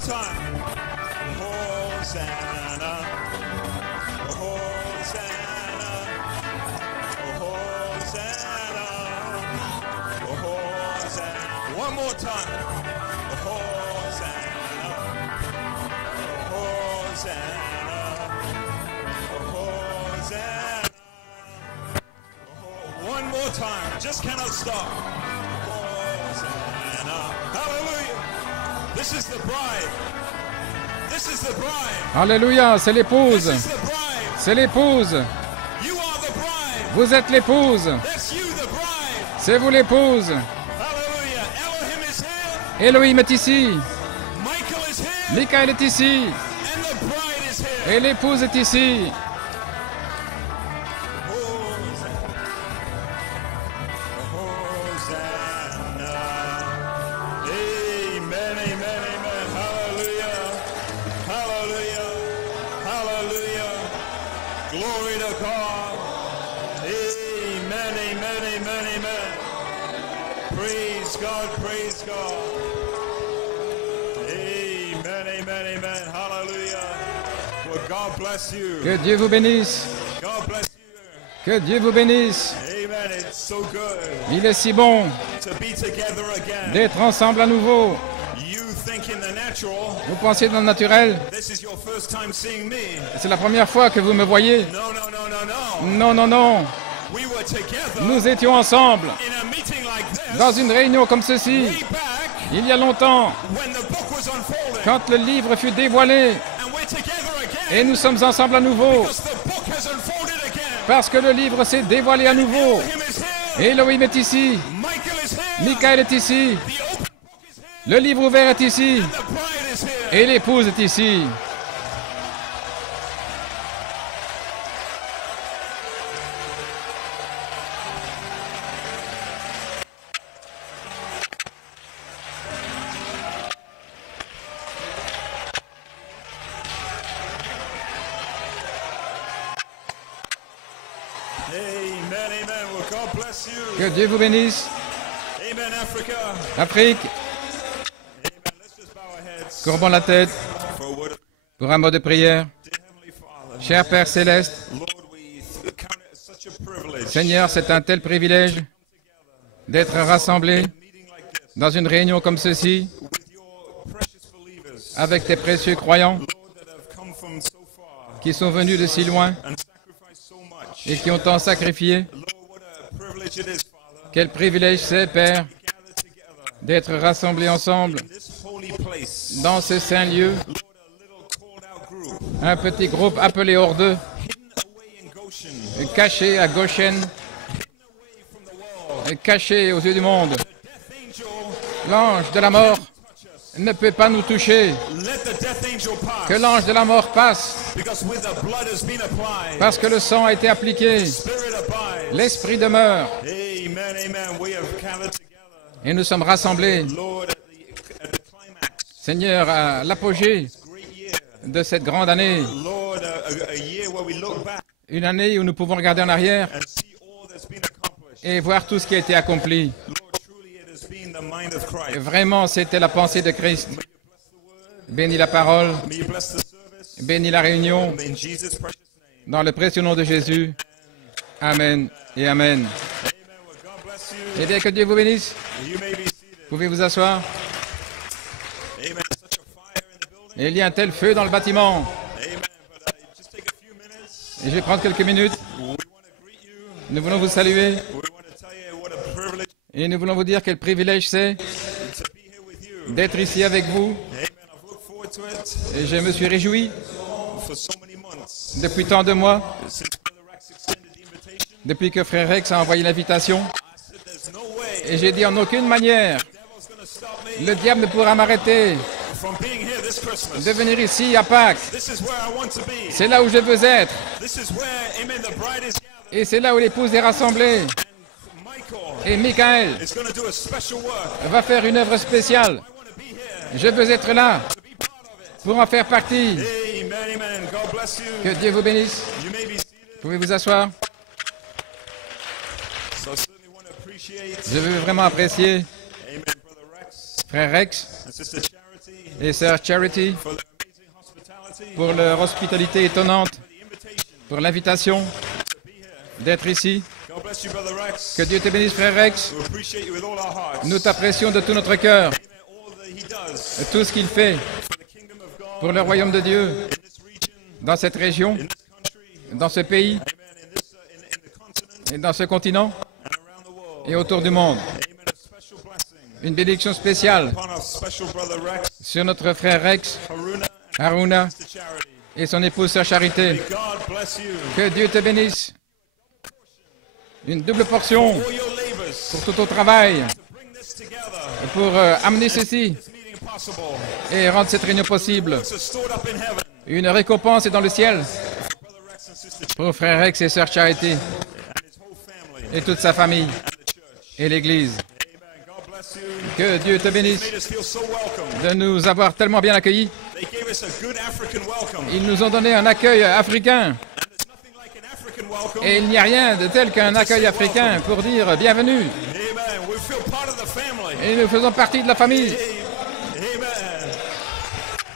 more time. Hosanna. Hosanna. Hosanna. Hosanna. One more time. Hosanna. Hosanna. Hosanna. One more time. Just cannot stop. Hosanna. Hallelujah. This is the bride. This is the bride. Alléluia, c'est l'épouse. This is the bride. C'est l'épouse. You are the bride. Vous êtes l'épouse. That's you, the bride. C'est vous l'épouse. Hallelujah. Elohim is here. Elohim est ici. Michael is here. Michaël est ici. And the bride is here. Et l'épouse est ici. Hosanna. Amen, amen, amen. Hallelujah. Hallelujah. Hallelujah. Glory to God. Amen, amen, amen, amen. Praise God, praise God. Amen, amen, amen. Hallelujah. Well, God bless you. Que Dieu vous bénisse. God bless you. Que Dieu vous bénisse. Amen. It's so good Il est si bon to be together again. d'être ensemble à nouveau. You think in the natural, Vous pensez dans le naturel. this is your first time seeing me. C'est la première fois que vous me voyez. No, no, no, no, no. Non, non, non. We were together Nous étions ensemble in a meeting like this dans une réunion comme ceci, way back il y a longtemps, when the book was unfolding. quand le livre fut dévoilé. And we're together again Et nous sommes ensemble à nouveau, because the book has unfolded again. parce que le livre s'est dévoilé à nouveau. Elohim is here. Elohim est ici. Michael is here. Michaël est ici. The open book is here. Le livre ouvert est ici. The bride is here. Et l'épouse est ici. Amen, amen. Well, God bless you. Que Dieu vous bénisse. Amen, Africa. Afrique, Amen. Let's just bow our heads courbons la tête for a word of pour un mot de prière. dear Heavenly Father. Cher Père Céleste, Lord, we count it as such a privilege. Seigneur, c'est un tel privilège d'être rassemblés Meeting like this dans une réunion comme ceci with your precious believers, avec tes précieux croyants Lord, that have come from so far qui sont venus de si loin and sacrificed so much. et qui ont tant sacrifié. Lord, what a privilege it is, Father, Quel privilège c'est, Père, to gather together d'être rassemblés ensemble in this holy place. dans ce saint lieu, Lord, a little called out group un petit groupe appelé hors d'eux, hidden away in Goshen, caché à Goshen, away from the world. caché aux yeux du monde. The death angel, L'ange de la mort ne peut pas nous toucher. let the death angel pass. Que l'ange de la mort passe, Because with the blood has been applied, parce que le sang a été appliqué. Spirit abides. L'Esprit demeure Amen, amen. We have gathered together, et nous sommes rassemblés, Lord, at the climax, Seigneur, à l'apogée great year. de cette grande année. Lord, a year where we look back Une année où nous pouvons regarder en arrière and see all that's been accomplished. et voir tout ce qui a été accompli. Lord, truly it has been the mind of Et Christ. vraiment, c'était la pensée de Christ. Bénis la parole, May you bless the service bénis la réunion, in Jesus' precious name. dans le précieux nom de Jésus. Amen et Amen. Amen. Well, God bless you. Eh bien, que Dieu vous bénisse. You may be seated. Pouvez vous asseoir. Amen. Such a fire in the building. Et il y a un tel feu dans le bâtiment. Amen. But just take a few minutes. Et je vais prendre quelques minutes. We want to greet you. Nous voulons vous saluer We want to tell you what a privilege et nous voulons vous dire quel privilège c'est to be here with you. d'être ici avec vous. Amen. I've looked forward to it Et je me suis réjoui for so many months depuis tant de mois, since Brother Rex extended the invitation. depuis que Frère Rex a envoyé l'invitation. I said, there's no way Et j'ai dit en aucune manière, the devil's going to stop me le diable ne pourra m'arrêter from being here this Christmas. de venir ici à Pâques. This is where I want to be. C'est là où je veux être. This is where, amen, the bride is gathered. Et c'est là où l'épouse est rassemblée. And Michael Et Michaël is going to do a special work. va faire une œuvre spéciale. I want to be here Je veux être là to be part of it. pour en faire partie. Amen, amen. God bless you. Que Dieu vous bénisse. You may be seated. Pouvez vous asseoir. So I certainly want to appreciate, Je veux vraiment apprécier amen, Brother Rex Frère Rex and Sister Charity et sœur Charity for their amazing hospitality, pour leur hospitalité étonnante, the invitation pour l'invitation to be here. d'être ici. God bless you, Brother Rex. Que Dieu te bénisse, frère Rex. We appreciate you with all our hearts. Nous t'apprécions de tout notre cœur, Amen. All that he does tout ce qu'il fait for the kingdom of God pour le royaume de Dieu, in this region, dans cette région, in this country, dans ce pays, amen, in the continent et dans ce continent, and around the world. et autour du monde. Amen. A special blessing Une bénédiction spéciale upon our special brother Rex, sur notre frère Rex, Haruna, and Haruna, Sister Charity. et son épouse sœur Charité. May God bless you Que Dieu te bénisse. Une double portion for all your labors pour tout ton travail, to bring this together, pour amener ceci this meeting possible. et rendre cette réunion possible. So stored up in heaven Une récompense est dans le ciel for brother Rex and Sister Charity pour frère Rex et sœur Charité and his whole family et toute sa famille and the church. et l'Église. Amen. God bless you. Que Dieu te bénisse Made us feel so welcome. de nous avoir tellement bien accueillis. They gave us a good African welcome. Ils nous ont donné un accueil africain And there's nothing like an African welcome. et il n'y a rien de tel qu'un accueil africain pour dire bienvenue. Amen. We feel part of the family. Et nous faisons partie de la famille. Amen.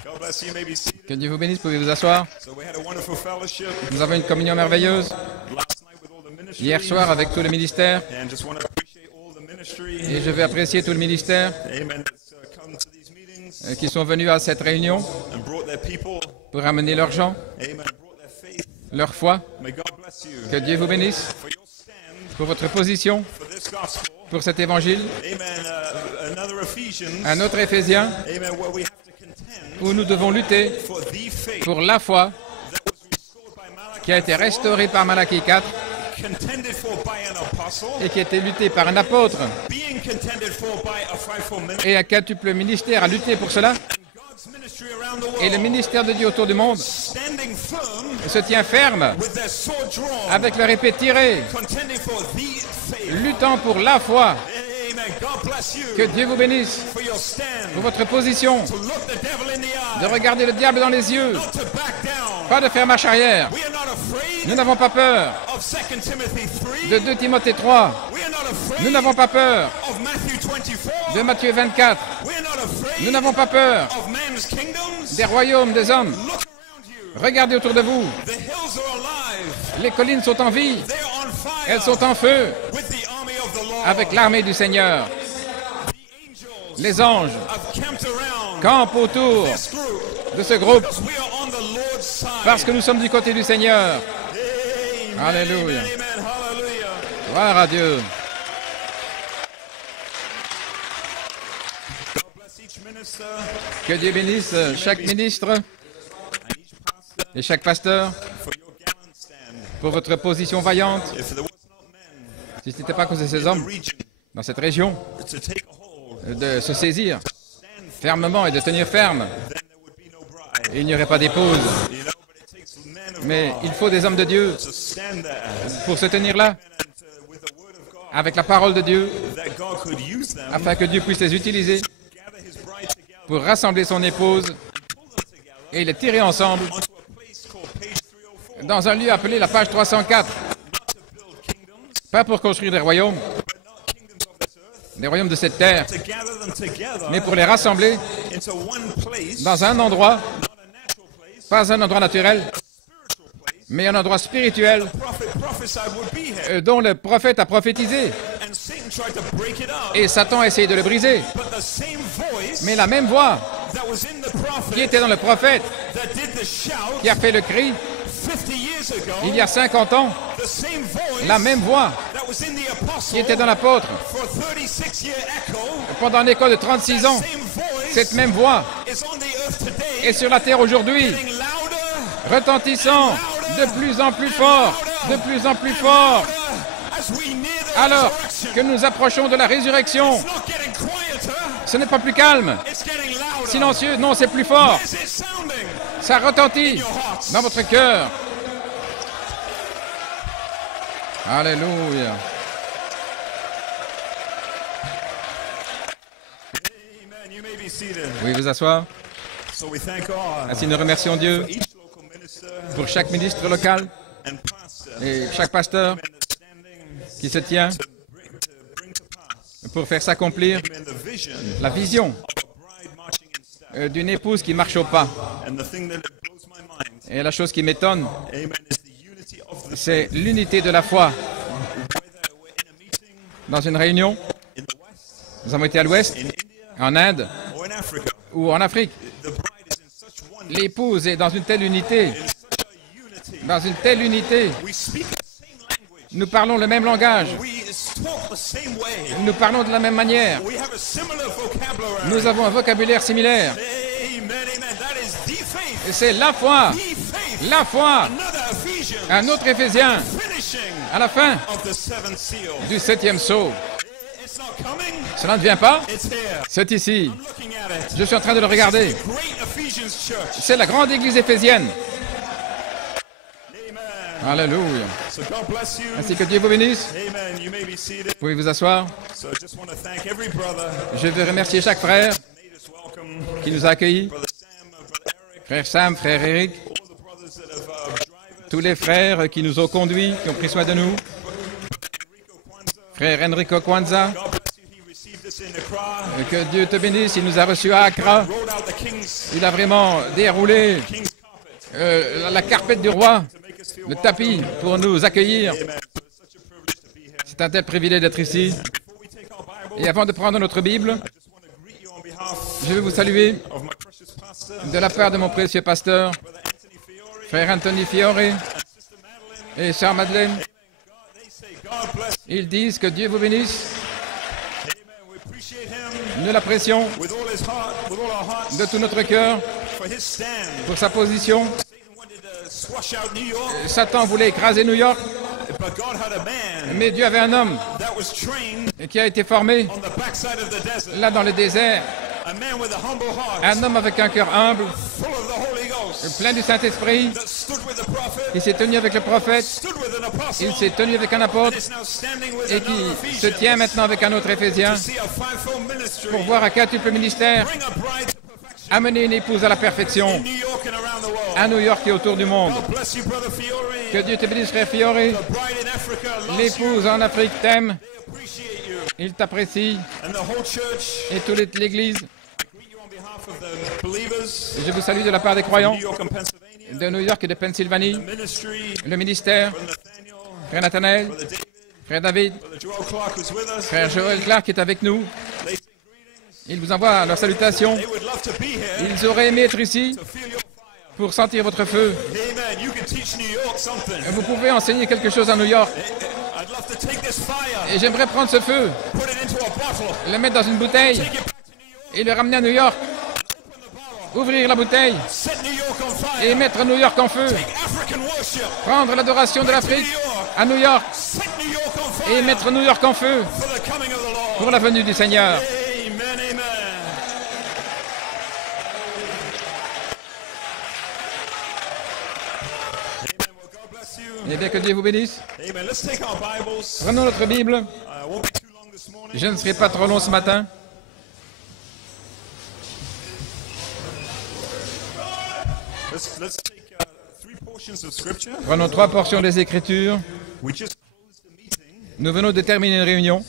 God bless you. You may be seated. Que Dieu vous bénisse, pouvez vous asseoir. So we had a wonderful fellowship Nous avons une communion merveilleuse last night with all the ministry. hier soir avec tout le ministère And just want to appreciate all the ministry. et je vais apprécier tout le ministère Amen. That's come to these meetings qui sont venus à cette réunion and brought their people. pour amener leurs gens, Amen. Brought their faith. leur foi. May God bless you Que Dieu vous bénisse for your stand pour votre position, for this gospel. pour cet évangile. Amen. Another Ephesians. Un autre Éphésiens Amen. Where we have to contend où nous devons lutter for the faith pour la foi that was restored by Malachi qui a été 4, restaurée par Malachie 4 contended for by an apostle, et qui a été luttée par un apôtre being contended for by a fivefold ministry, et un quintuple ministère a lutté pour cela. and God's ministry around the Et le world, ministère de Dieu autour du monde standing firm se tient ferme with their sword drawn, avec leur épée tirée, contending for the faith. luttant pour la foi. Amen. God bless you Que Dieu vous bénisse for your stand, pour votre position, to look the devil in the de eye, regarder le diable dans les yeux, not to back down. pas de faire marche arrière. We are not afraid Nous n'avons pas peur of 2 Timothy 3. de 2 Timothée 3. We are not afraid Nous n'avons pas peur of Matthew 24. de Matthieu 24. We are not afraid Nous n'avons pas peur of man's kingdoms. des royaumes des hommes. Look around you. Regardez autour de vous. The hills are alive. Les collines sont en vie. They are on fire. Elles sont en feu with the army of the Lord. avec l'armée du Seigneur. The angels Les anges have camped around campent autour this group de ce groupe because we are on the Lord's side. parce que nous sommes du côté du Seigneur. Amen. Alléluia. Amen. Amen. Hallelujah. Gloire à Dieu. God bless each minister Que Dieu bénisse chaque ministre and each pastor et chaque pasteur for your gallant stand. pour votre position vaillante. If there was not men Si ce n'était pas à cause de ces in the hommes region dans cette région to take a hold, de se saisir stand for, fermement et de tenir ferme, then there would be no bride. il n'y aurait pas d'épouse. You know, but it takes men of Mais God il faut des hommes de Dieu to stand there pour se tenir là and with the word of God avec la parole de Dieu that God could use them afin que Dieu puisse les utiliser gather his bride together pour rassembler son épouse pull them together et les tirer ensemble onto a place called page 304. dans un lieu appelé la page 304. Not to build kingdoms, Pas pour construire des royaumes, but not kingdoms of this earth, des royaumes de cette terre, to gather them together mais pour les rassembler into one place, dans un endroit, not a natural place, pas un endroit naturel, spiritual place. mais un endroit spirituel Prophet prophesied would be here, dont le prophète a prophétisé. and Satan tried to break it up. Et Satan a essayé de le briser. But the same voice Mais la même voix that was in the qui prophet était dans le prophète, that did the shout qui a fait le cri 50 years ago, il y a 50 ans, the same voice la même voix that was in the apostle qui était dans l'apôtre for 36-year echo, pendant un écho de 36 ans, same voice cette même voix is on the earth today, est sur la terre aujourd'hui, getting louder, retentissant de plus en plus fort, de plus en plus fort, louder as we near the alors resurrection. que nous approchons de la résurrection. It's not getting quieter, Ce n'est pas plus calme, it's getting louder. silencieux, non, c'est plus fort. Is it sounding? Ça retentit dans votre cœur. Alléluia. Amen. You may be seated. Oui, vous asseoir. So we thank God Ainsi, nous remercions Dieu for each local minister pour chaque ministre local and pastor et chaque pasteur and the standing qui se tient to bring to pass pour faire s'accomplir amen, the vision la vision of a bride marching in step d'une épouse qui marche au pas. And the thing that blows my mind, Et la chose qui m'étonne, amen, is the unity of the c'est l'unité de la foi. whether we're in a meeting Dans une réunion, in the West, nous avons été à l'ouest, in India, en Inde or in Africa. ou en Afrique. The bride is in such oneness, L'épouse est dans une telle unité, in such a unity. dans une telle unité. We speak the same language. Nous parlons le même langage, We talk the same way. nous parlons de la même manière, We have a similar vocabulary. nous avons un vocabulaire similaire. Amen, amen. That is the faith. Et c'est la foi, The faith. la foi, Another Ephesians. un autre Éphésien, Finishing à la fin of the seventh seal. du 7e sceau. It's not coming. Cela ne vient pas, It's here. c'est ici. I'm looking at it. Je suis en train de le regarder. Great Ephesians church. C'est la grande église éphésienne. Amen. Alléluia. So God bless you. Ainsi que Dieu vous bénisse. Amen. You may be seated. Vous pouvez vous asseoir. So I just want to thank every brother Je veux remercier chaque frère made us welcome. qui nous a accueillis. Brother Sam, Brother Eric, Frère Sam, frère Eric, all the brothers that have driven. tous les frères qui nous ont conduits, qui ont pris soin de nous. Enrico Kwanzaa. Frère Enrico Kwanzaa, God bless you. He received us in Accra. que Dieu te bénisse. Il nous a reçus à Accra. Rolled out the King's Il a vraiment déroulé carpet la carpette du roi, to make us feel le welcome. tapis pour nous accueillir. Amen. So it's such a privilege to be here. C'est un tel privilège d'être ici. Before we take our Bible, Et avant de prendre notre Bible, I just want to greet you on behalf je veux vous saluer of my precious pastor, de la part de mon précieux pasteur, Brother Anthony Fiore, frère Anthony Fiore and Sister Madeline. et sœur Madeleine. God, they say God bless you. Ils disent que Dieu vous bénisse. Amen. We appreciate him Nous l'apprécions with all his heart, with all our hearts, de tout notre cœur for his stand. pour sa position. Satan wanted to squash out New York, Satan voulait écraser New York, but God had a man mais Dieu avait un homme that was trained qui a été formé on the backside of the desert. là dans le désert. A man with a humble heart, Un homme avec un cœur humble, full of the Holy Ghost, plein du Saint-Esprit. that stood with the prophet, Il s'est tenu avec le prophète, stood with an apostle, il s'est tenu avec un and apôtre is now standing with et another qui se tient Ephesian maintenant avec un autre Éphésien to see a fivefold ministry pour voir à quintuple ministère bring a bride to perfection amener une épouse à la perfection in New York and around the world. à New York et autour du monde. God bless you, Brother Fiore. Que Dieu te bénisse, frère Fiore. The bride in Africa loves you. L'épouse en Afrique t'aime, They appreciate you. il t'apprécie And the whole church, et toute l'Église. I greet you on behalf of the believers Je vous salue de la part des in croyants New York and Pennsylvania, de New York et de Pennsylvanie, the ministry, le ministère, Brother Nathaniel, frère Nathanaël, Brother David, frère David, Brother Joel Clark who's with us. frère Joël Clark est avec nous. They sing greetings. Ils vous envoient leurs salutations. They would love to be here Ils auraient aimé être ici to feel your fire. pour sentir votre feu. Amen. You can teach New York something. Vous pouvez enseigner quelque chose à New York. I'd love to take this fire, Et j'aimerais prendre ce feu, put it into a bottle, le mettre dans une bouteille take it back to New York, et le ramener à New York. open the bottle, Ouvrir la bouteille set New York on fire, et mettre New York en feu. take African worship, Prendre l'adoration de to New l'Afrique York, à New York set New York on et fire mettre New York en feu for the coming of the Lord. pour la venue du Seigneur. Amen, amen. Amen. Well, God bless you. Et bien que Dieu vous bénisse. Amen. Let's take our Bibles. Prenons notre Bible. Won't be too long this morning. Je ne serai pas trop long ce matin. Let's take three portions of Scripture. Prenons 3 portions des Écritures. We just closed the meeting. Nous venons de terminer une réunion.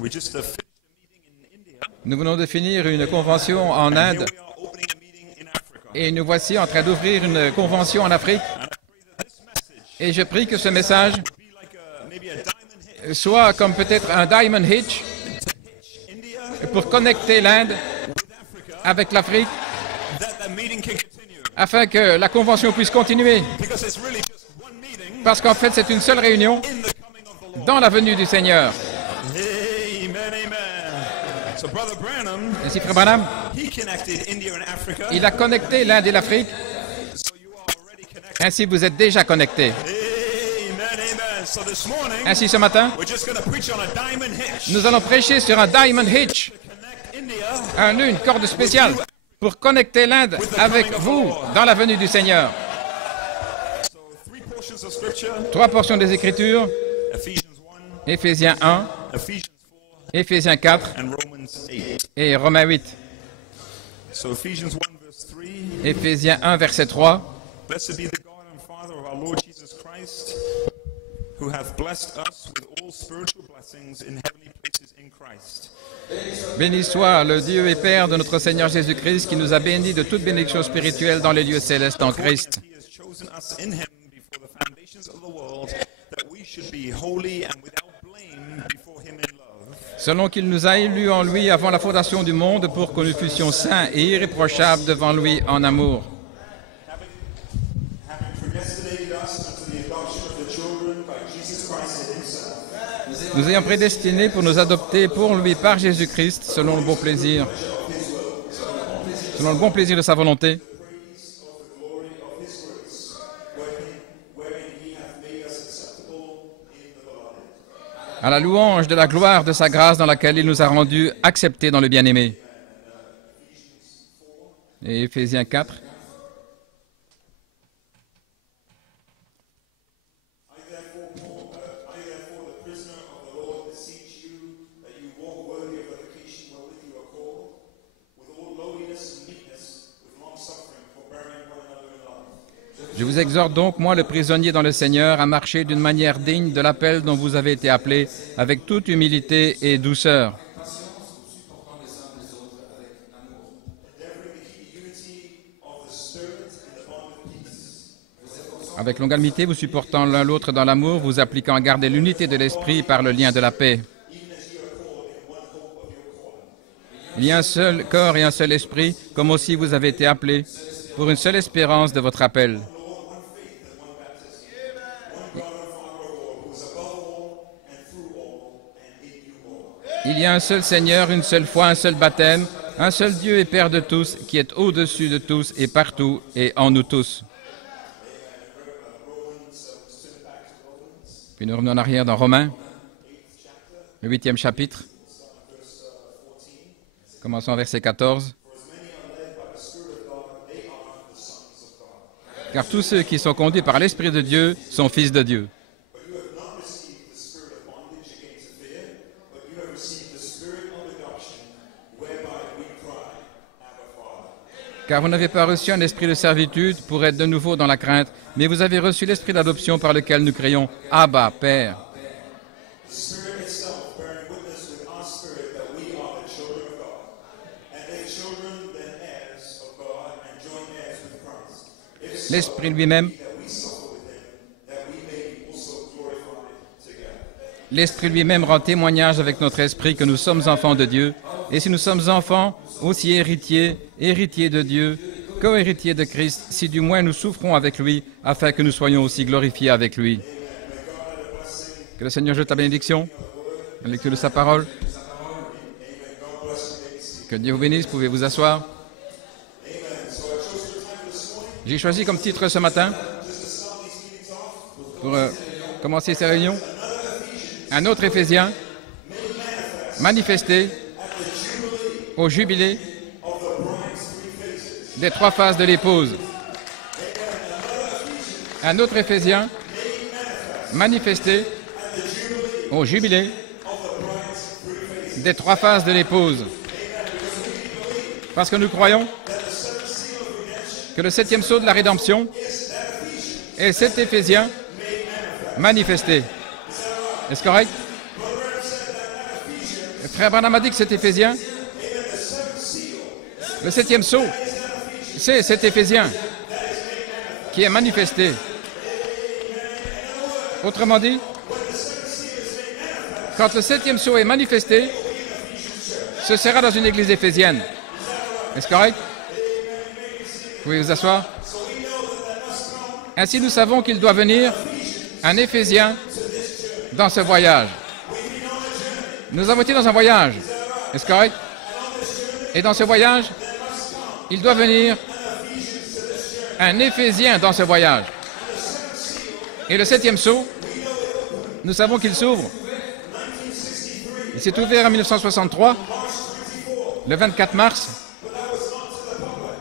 We just finished a meeting in India. Nous venons de finir une convention en Here Inde. we are opening a meeting in Africa. Et nous voici en train d'ouvrir une convention en Afrique. And I pray that this message Et je prie que ce message be like maybe a diamond hit soit comme peut-être un diamond hitch India pour connecter l'Inde with Africa, avec l'Afrique that meeting can continue. afin que la convention puisse continuer. Because it's really just one meeting Parce qu'en fait, c'est une seule réunion in the coming of the Lord. dans la venue du Seigneur. Amen, amen. So Brother Branham, Ainsi, Frère Branham, he connected India and Africa. il a connecté l'Inde et l'Afrique. So you are already connected. Ainsi, vous êtes déjà connectés. Amen, amen. So this morning, Ainsi, ce matin, we're just going to preach on a diamond hitch. nous allons prêcher sur un diamond hitch, Connect India une corde spéciale pour connecter l'Inde avec vous dans la venue du Seigneur. So three portions of Scripture. 3 portions des Écritures, Ephesians 1, Éphésiens 1, Ephesians 4, Éphésiens 4 and Romans 8. et Romains 8. So Ephesians 1 verse 3. Éphésiens 1, verset 3. Blessed be the God and Father of our Lord Jesus Christ, who hath blessed us with all spiritual blessings in heavenly places in Christ. Béni soit le Dieu et Père de notre Seigneur Jésus-Christ, qui nous a bénis de toute bénédiction spirituelle dans les lieux célestes en Christ. He has chosen us in him before the foundations of the world, that we should be holy and without blame before him in love. Selon qu'il nous a élus en lui avant la fondation du monde pour que nous fussions saints et irréprochables devant lui en amour. Having predestinated us unto the adoption of the children by Jesus Christ in himself. Nous ayant prédestinés pour nous adopter pour lui par Jésus-Christ, selon le bon plaisir de sa volonté, à la louange de la gloire de sa grâce dans laquelle il nous a rendus acceptés dans le bien-aimé. Et Éphésiens 4. Je vous exhorte donc, moi le prisonnier dans le Seigneur, à marcher d'une manière digne de l'appel dont vous avez été appelés, avec toute humilité et douceur. Avec longanimité, vous supportant l'un l'autre dans l'amour, vous appliquant à garder l'unité de l'esprit par le lien de la paix. Il y a un seul corps et un seul esprit, comme aussi vous avez été appelés, pour une seule espérance de votre appel. Il y a un seul Seigneur, une seule foi, un seul baptême, un seul Dieu et Père de tous, qui est au-dessus de tous et partout et en nous tous. Puis nous revenons en arrière dans Romains, le 8e chapitre. Commençons au verset 14. Car tous ceux qui sont conduits par l'Esprit de Dieu sont fils de Dieu. Car vous n'avez pas reçu un esprit de servitude pour être de nouveau dans la crainte, mais vous avez reçu l'esprit d'adoption par lequel nous crions « Abba, Père ». L'Esprit lui-même rend témoignage avec notre esprit que nous sommes enfants de Dieu, et si nous sommes enfants, aussi héritiers, héritiers de Dieu, co-héritiers de Christ, si du moins nous souffrons avec lui, afin que nous soyons aussi glorifiés avec lui. Que le Seigneur jette la bénédiction, la lecture de sa parole. Que Dieu vous bénisse, pouvez vous asseoir. J'ai choisi comme titre ce matin, pour commencer ces réunions, un autre Éphésien, manifesté au jubilé des trois phases de l'épouse. Un autre Éphésien, manifesté au jubilé des trois phases de l'épouse. Parce que nous croyons que le septième sceau de la rédemption est cet Éphésien manifesté. Est-ce correct? Frère Branham a dit que cet Éphésien, le septième sceau, c'est cet Éphésien qui est manifesté. Autrement dit, quand le septième sceau est manifesté, ce sera dans une église éphésienne. Est-ce correct? Vous pouvez vous asseoir. Ainsi, nous savons qu'il doit venir un Éphésien dans ce voyage. Nous avons été dans un voyage. Est-ce correct? Et dans ce voyage, il doit venir un Éphésien dans ce voyage. Et le septième sceau, nous savons qu'il s'ouvre. Il s'est ouvert en 1963, le 24 mars.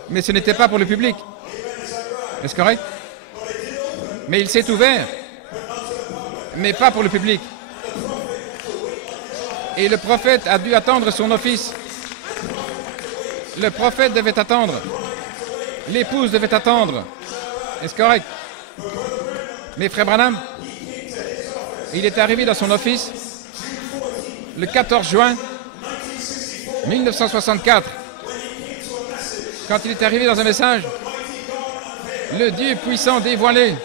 Mais ce n'était pas pour le public. Est-ce correct? Mais il s'est ouvert, mais pas pour le public. Et le prophète a dû attendre son office. Le prophète devait attendre. L'épouse devait attendre. Est-ce correct? Mais frère Branham, Il est arrivé dans son office le 14 juin 1964. Quand il est arrivé dans un message, le Dieu puissant dévoilé.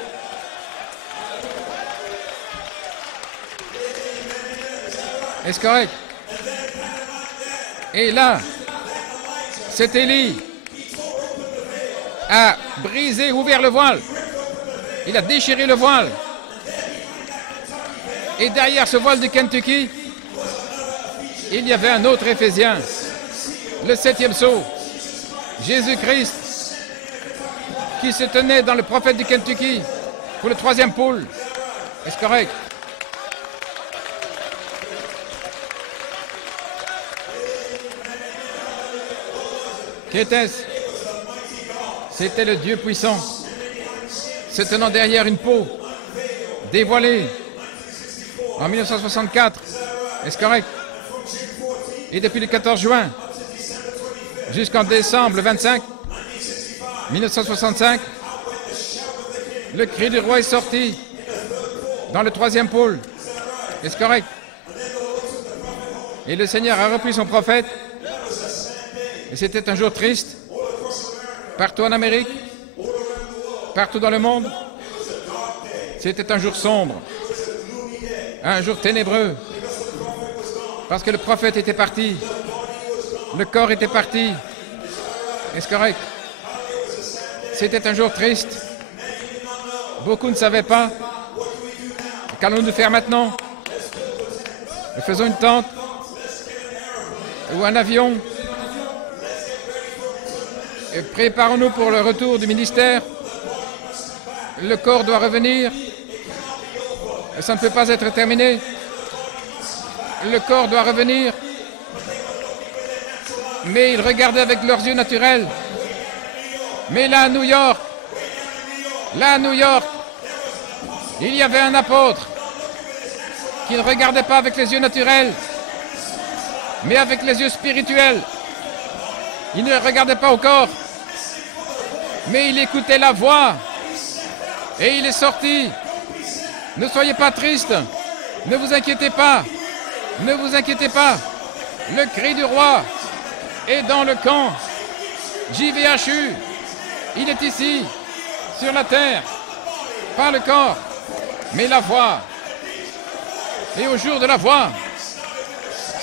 Est-ce correct? Et là, cet Élie a brisé, ouvert le voile. Il a déchiré le voile. Et derrière ce voile du Kentucky, il y avait un autre Éphésien, le 7e sceau, Jésus-Christ, qui se tenait dans le prophète du Kentucky pour le 3e pôle. Est-ce correct? Qu'était-ce? C'était le Dieu puissant, se tenant derrière une peau, dévoilée, en 1964. Est-ce correct? Et depuis le 14 juin jusqu'en décembre 25, 1965, le cri du roi est sorti dans le 3e pôle. Est-ce correct? Et le Seigneur a repris son prophète. Et c'était un jour triste, partout en Amérique, partout dans le monde. C'était un jour sombre, un jour ténébreux, parce que le prophète était parti, le corps était parti. Est-ce correct? C'était un jour triste. Beaucoup ne savaient pas. Qu'allons-nous faire maintenant? Nous faisons une tente ou un avion. Et préparons-nous pour le retour du ministère. Le corps doit revenir. Ça ne peut pas être terminé. Le corps doit revenir. Mais ils regardaient avec leurs yeux naturels. Mais là, à New York, il y avait un apôtre qui ne regardait pas avec les yeux naturels, mais avec les yeux spirituels. Il ne regardait pas au corps, mais il écoutait la voix. Et il est sorti. Ne soyez pas tristes. Ne vous inquiétez pas. Ne vous inquiétez pas. Le cri du roi est dans le camp. JVHU, il est ici, sur la terre. Pas le corps, mais la voix. Et au jour de la voix,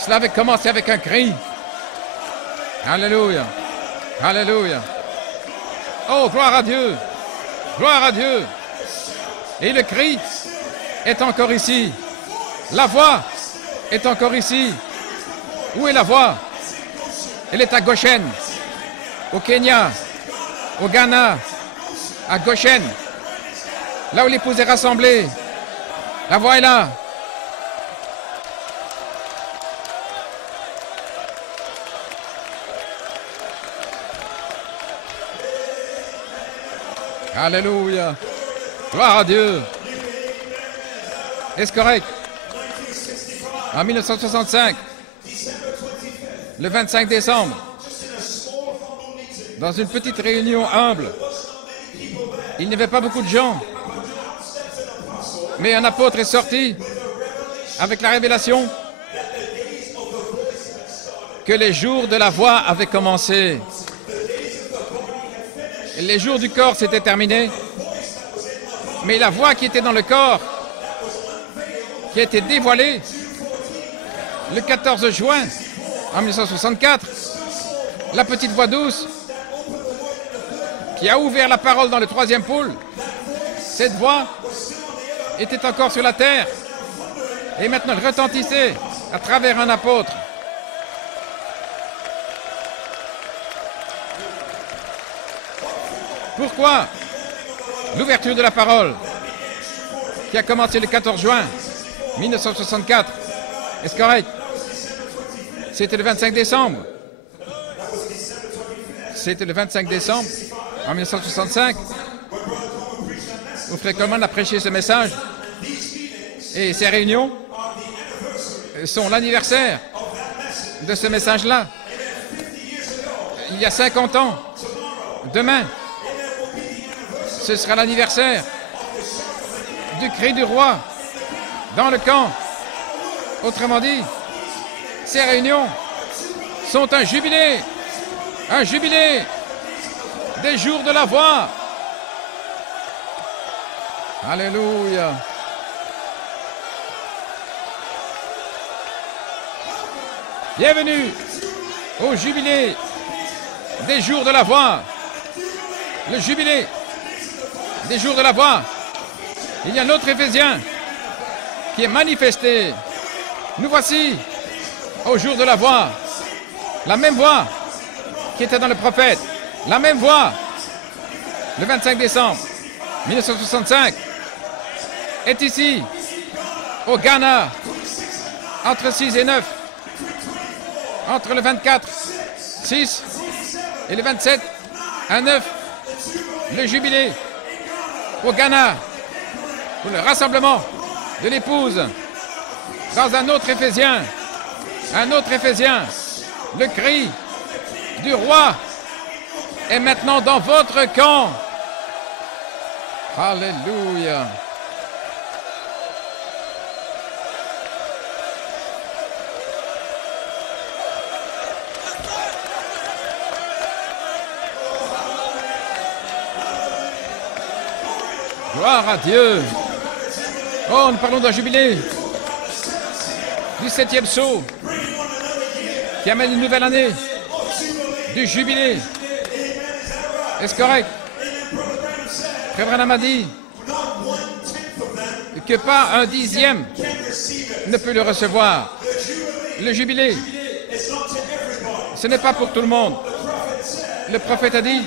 cela avait commencé avec un cri. Alléluia. Alléluia. Oh, gloire à Dieu. Gloire à Dieu. Et le cri est encore ici. La voix est encore ici. Où est la voix? Elle est à Goshen, au Kenya, au Ghana, à Goshen, là où l'épouse est rassemblée. La voix est là. Alléluia. Gloire à Dieu. Est-ce correct? En 1965, le 25 décembre, dans une petite réunion humble, il n'y avait pas beaucoup de gens, mais un apôtre est sorti avec la révélation que les jours de la voix avaient commencé. Les jours du corps s'étaient terminés, mais la voix qui était dans le corps, qui a été dévoilée le 14 juin en 1964, la petite voix douce qui a ouvert la parole dans le 3e pôle, cette voix était encore sur la terre et maintenant elle retentissait à travers un apôtre. Pourquoi l'ouverture de la parole qui a commencé le 14 juin 1964, est-ce correct? C'était le 25 décembre. C'était le 25 décembre en 1965 où Frère Coleman a prêché ce message. Et ces réunions sont l'anniversaire de ce message-là. Il y a 50 ans, demain, ce sera l'anniversaire du cri du roi dans le camp. Autrement dit, ces réunions sont un jubilé des jours de la voix. Alléluia. Bienvenue au jubilé des jours de la voix. Le jubilé des jours de la voix. Il y a un autre Éphésien qui est manifesté. Nous voici au jour de la voix. La même voix qui était dans le prophète. La même voix. Le 25 décembre 1965 est ici au Ghana entre 6 et 9. Entre le 24, 6 et le 27 à 9. Le jubilé au Ghana pour le rassemblement de l'épouse dans un autre Éphésien, le cri du roi est maintenant dans votre camp. Alléluia. Gloire à Dieu. Oh, nous parlons d'un jubilé du 7e sceau qui amène une nouvelle année du jubilé. Est-ce correct? Frère Branham a dit que pas un dixième ne peut le recevoir. Le jubilé, ce n'est pas pour tout le monde. Le prophète a dit,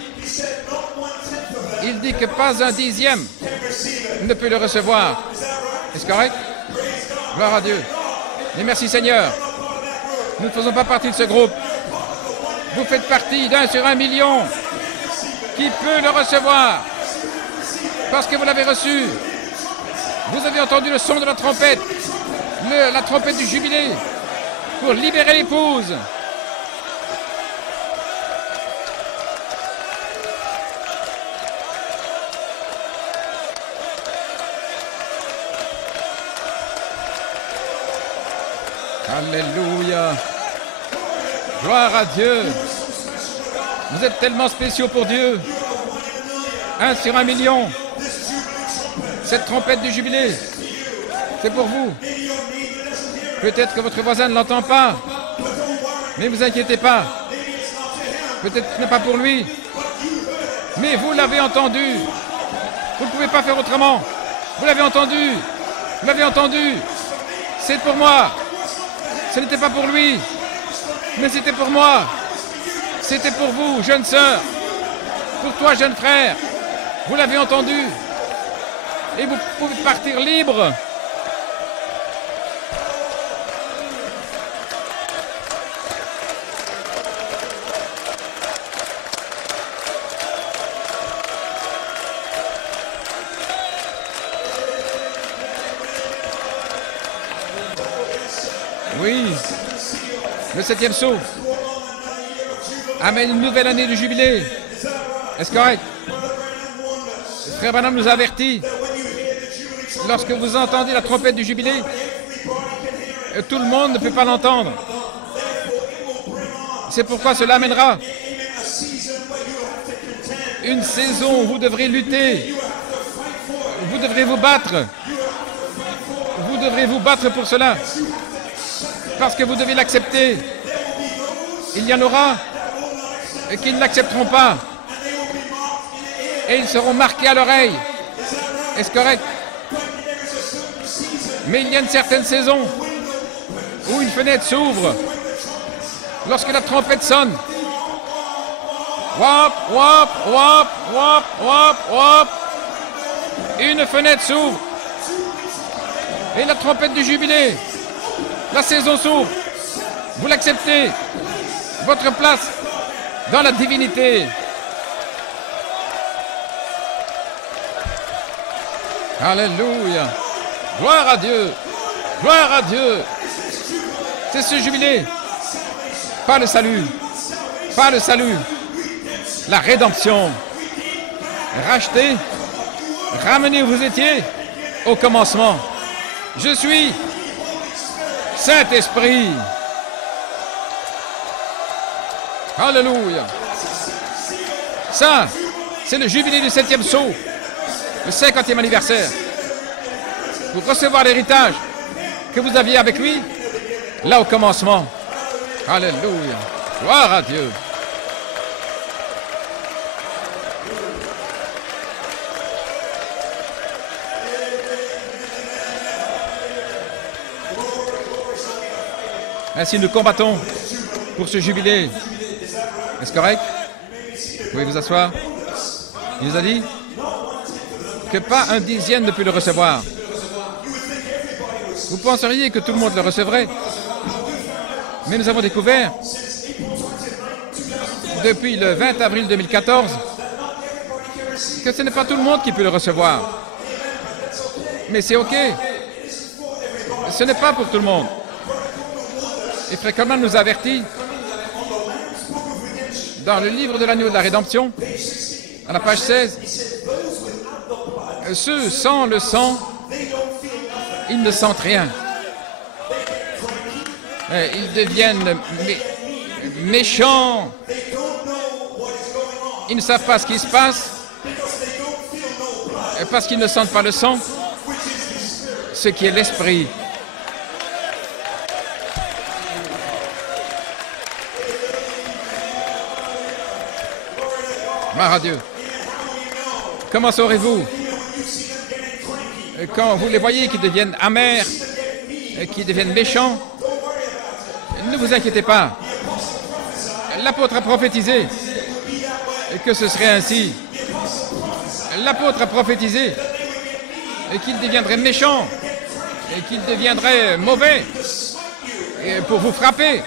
il dit que pas un dixième ne peut le recevoir. Est-ce correct? Gloire à Dieu. Et merci Seigneur. Nous ne faisons pas partie de ce groupe. Vous faites partie d'un sur 1 million qui peut le recevoir. Parce que vous l'avez reçu. Vous avez entendu le son de la trompette. La trompette du jubilé. Pour libérer l'épouse. Alléluia. Gloire à Dieu. Vous êtes tellement spéciaux pour Dieu. 1 sur 1 million. Cette trompette du jubilé, c'est pour vous. Peut-être que votre voisin ne l'entend pas. Mais ne vous inquiétez pas. Peut-être que ce n'est pas pour lui. Mais vous l'avez entendu. Vous ne pouvez pas faire autrement. Vous l'avez entendu. Vous l'avez entendu. C'est pour moi. Ce n'était pas pour lui, mais c'était pour moi. C'était pour vous, jeune sœur. Pour toi, jeune frère. Vous l'avez entendu. Et vous pouvez partir libre. Oui, le 7e sceau amène une nouvelle année de jubilé. Est-ce correct? Frère Branham nous a avertis. Lorsque vous entendez la trompette du jubilé, tout le monde ne peut pas l'entendre. C'est pourquoi cela amènera une saison où vous devrez lutter. Vous devrez vous battre. Vous devrez vous battre pour cela. Parce que vous devez l'accepter. Il y en aura qui ne l'accepteront pas. Et ils seront marqués à l'oreille. Est-ce correct? Mais il y a une certaine saison où une fenêtre s'ouvre. Lorsque la trompette sonne. Wop, wop, wop, wop, wop, wop. Une fenêtre s'ouvre. Et la trompette du jubilé. La saison s'ouvre. Vous l'acceptez. Votre place dans la divinité. Alléluia. Gloire à Dieu. Gloire à Dieu. C'est ce jubilé. Pas le salut. Pas le salut. La rédemption. Racheté. Ramené où vous étiez au commencement. Je suis Saint-Esprit. Alléluia. Ça, c'est le jubilé du 7e sceau, le 50e anniversaire. Pour recevoir l'héritage que vous aviez avec lui, là au commencement. Alléluia. Gloire à Dieu. Ainsi nous combattons pour ce jubilé. Est-ce correct? Vous pouvez vous asseoir. Il nous a dit que pas un dixième ne peut le recevoir. Vous penseriez que tout le monde le recevrait. Mais nous avons découvert, depuis le 20 avril 2014, que ce n'est pas tout le monde qui peut le recevoir. Mais c'est OK. Ce n'est pas pour tout le monde. Et Frère Coleman nous a avertis dans le livre de l'agneau de la rédemption, à la page 16, ceux sans le sang, ils ne sentent rien. Ils deviennent méchants. Ils ne savent pas ce qui se passe parce qu'ils ne sentent pas le sang, ce qui est l'esprit. Gloire à Dieu. Comment saurez-vous quand vous les voyez qui deviennent amers, qui deviennent méchants? Ne vous inquiétez pas. L'apôtre a prophétisé que ce serait ainsi. L'apôtre a prophétisé qu'ils deviendraient méchants et qu'ils deviendraient mauvais pour vous frapper.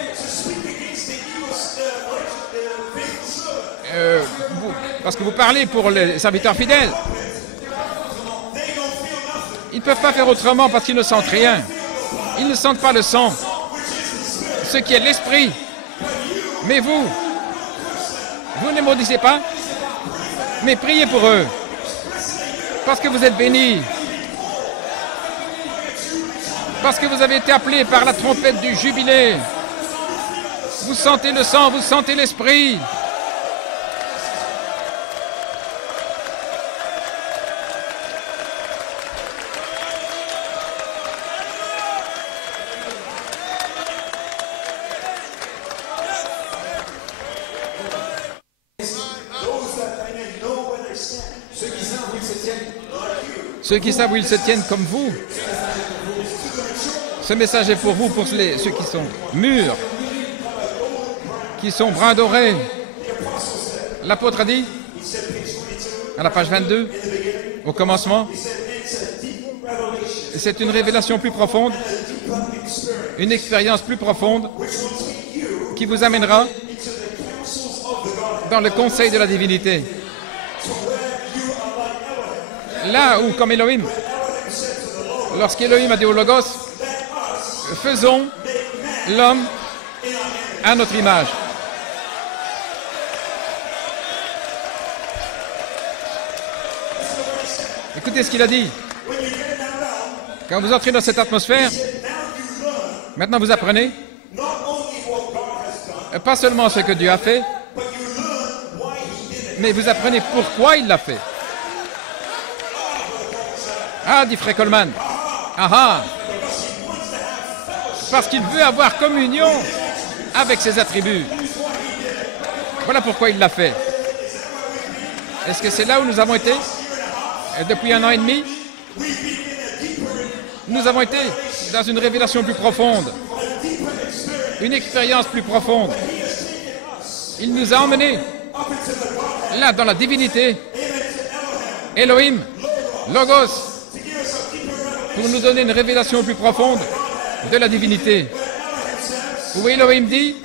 Parce que vous parlez pour les serviteurs fidèles. Ils ne peuvent pas faire autrement parce qu'ils ne sentent rien. Ils ne sentent pas le sang, ce qui est l'esprit. Mais vous ne maudissez pas, mais priez pour eux. Parce que vous êtes bénis. Parce que vous avez été appelés par la trompette du jubilé. Vous sentez le sang, vous sentez l'esprit. Ceux qui savent où ils se tiennent comme vous. Ce message est pour vous, pour ceux qui sont mûrs, qui sont brun dorés. L'apôtre a dit, à la page 22, au commencement, c'est une révélation plus profonde, une expérience plus profonde qui vous amènera dans le conseil de la divinité. Là où, comme Elohim, lorsqu'Elohim a dit au Logos, faisons l'homme à notre image. Écoutez ce qu'il a dit. Quand vous entrez dans cette atmosphère, maintenant vous apprenez pas seulement ce que Dieu a fait, mais vous apprenez pourquoi il l'a fait. Ah, dit Frère Coleman. Ah ah. Parce qu'il veut avoir communion avec ses attributs. Voilà pourquoi il l'a fait. Est-ce que c'est là où nous avons été depuis 1 an et demi? Nous avons été dans une révélation plus profonde, une expérience plus profonde. Il nous a emmenés là dans la divinité, Elohim, Logos, pour nous donner une révélation plus profonde de la divinité. Où Elohim dit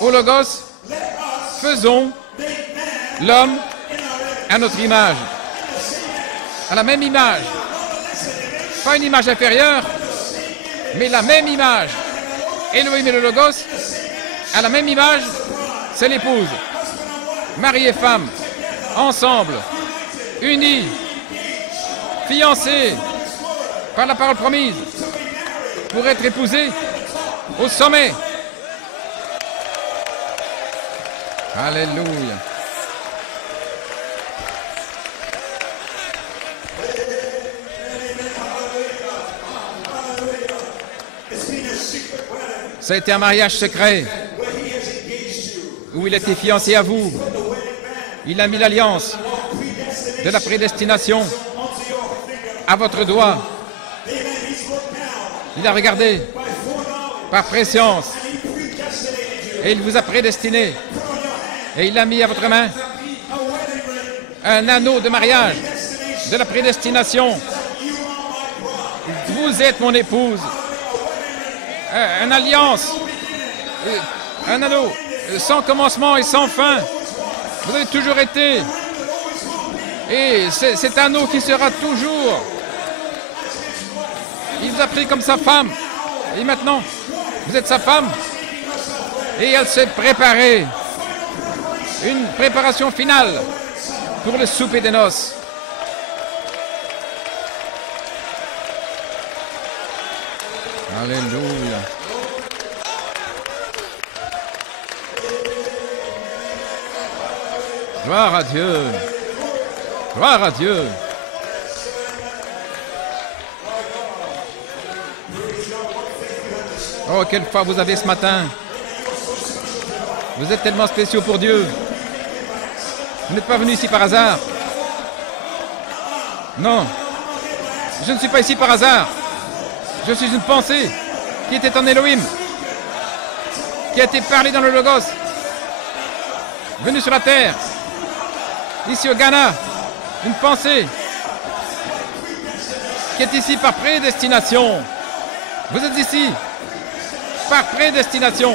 au Logos, faisons l'homme à notre image, à la même image, pas une image inférieure, mais la même image. Elohim et le Logos, à la même image, c'est l'épouse. Mari et femme, ensemble, unis, fiancés, par la parole promise, pour être épousés au sommet. Alléluia. Ça a été un mariage secret où il était fiancé à vous. Il a mis l'alliance de la prédestination à votre doigt. Il a regardé par préscience et il vous a prédestiné. Et il a mis à votre main un anneau de mariage de la prédestination. Vous êtes mon épouse. Une alliance, un anneau sans commencement et sans fin. Vous avez toujours été. Et cet anneau qui sera toujours. Il vous a pris comme sa femme. Et maintenant, vous êtes sa femme. Et elle s'est préparée. Une préparation finale pour le souper des noces. Alléluia. Gloire à Dieu. Gloire à Dieu. Oh, quelle foi vous avez ce matin. Vous êtes tellement spéciaux pour Dieu. Vous n'êtes pas venu ici par hasard. Non. Je ne suis pas ici par hasard. Je suis une pensée qui était en Elohim, qui a été parlée dans le Logos, venue sur la terre, ici au Ghana, une pensée qui est ici par prédestination. Vous êtes ici par prédestination.